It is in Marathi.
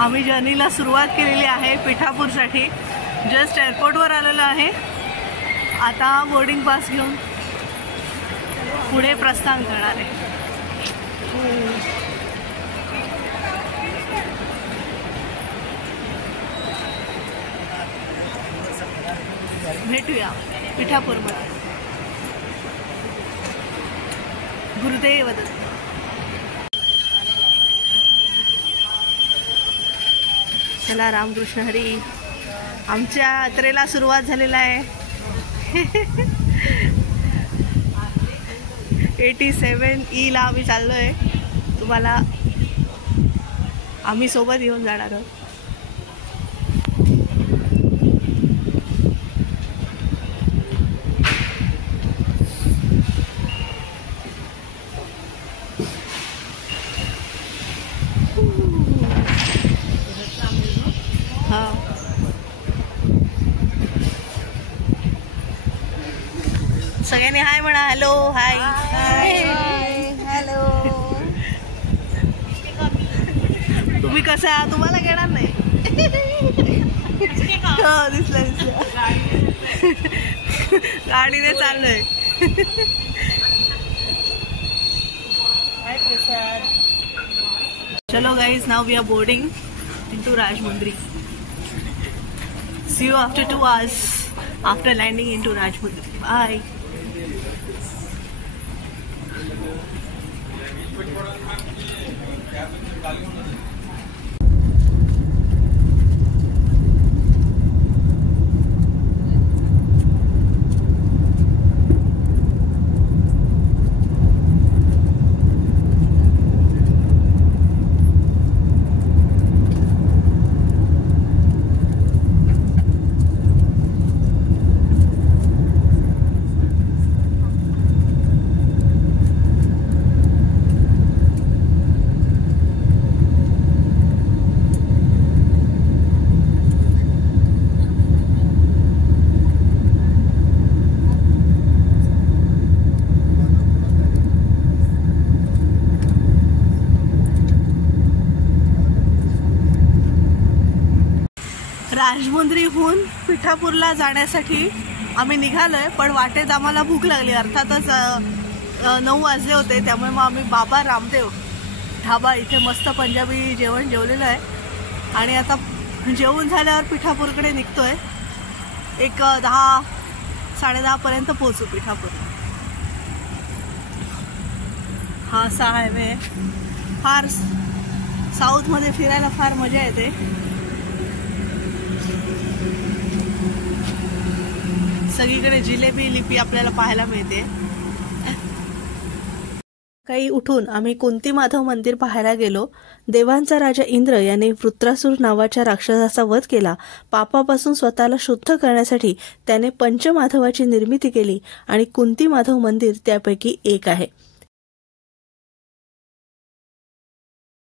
आम्ही जर्नीला सुरुवात केलेली आहे पिठापूरसाठी। जस्ट एअरपोर्टवर आलेलो आहे। आता बोर्डिंग पास घेऊन पुढे प्रस्थान करणार आहे। भेटूया पिठापूरमध्ये। गुरुदेव दत्त। चला रामकृष्ण हरी। आमच्या यात्रेला सुरुवात झालेला आहे। 87E ला आम्ही चाललोय। तुम्हाला आम्ही सोबत येऊन जाणार आहोत। सगळ्यांनी हाय म्हणा। Hello hi hello. तुम्ही कसं आहात? तुम्हाला घेणार नाही। हो दिसलं गाडीने चाललोय। चलो guys, now we are boarding into Rajmundry. See you after 2 hours after landing into Rajmundry. Bye. राजमुंद्रीहून पिठापूरला जाण्यासाठी आम्ही निघालोय, पण वाटेत आम्हाला भूक लागली। अर्थातच 9 वाजले होते, त्यामुळे मग आम्ही बाबा रामदेव ढाबा इथे मस्त पंजाबी जेवण जेवलेलं आहे आणि आता जेवून झाल्यावर पिठापूरकडे निघतोय। एक 10-10:30 पर्यंत पोहोचू पिठापूरला। हा असा हायवे आहे। फार साऊथ मध्ये फिरायला फार मजा येते। सगळीकडे जिलेबी लिपी आपल्याला पाहायला मिळते। काही उठून आम्ही कुंती माधव मंदिर पाहायला गेलो। देवांचा राजा इंद्र याने वृत्रासुर नावाच्या राक्षसाचा वध केला। पापापासून स्वतःला शुद्ध करण्यासाठी त्याने पंचमाधवाची निर्मिती केली आणि कुंती माधव मंदिर त्यापैकी एक आहे।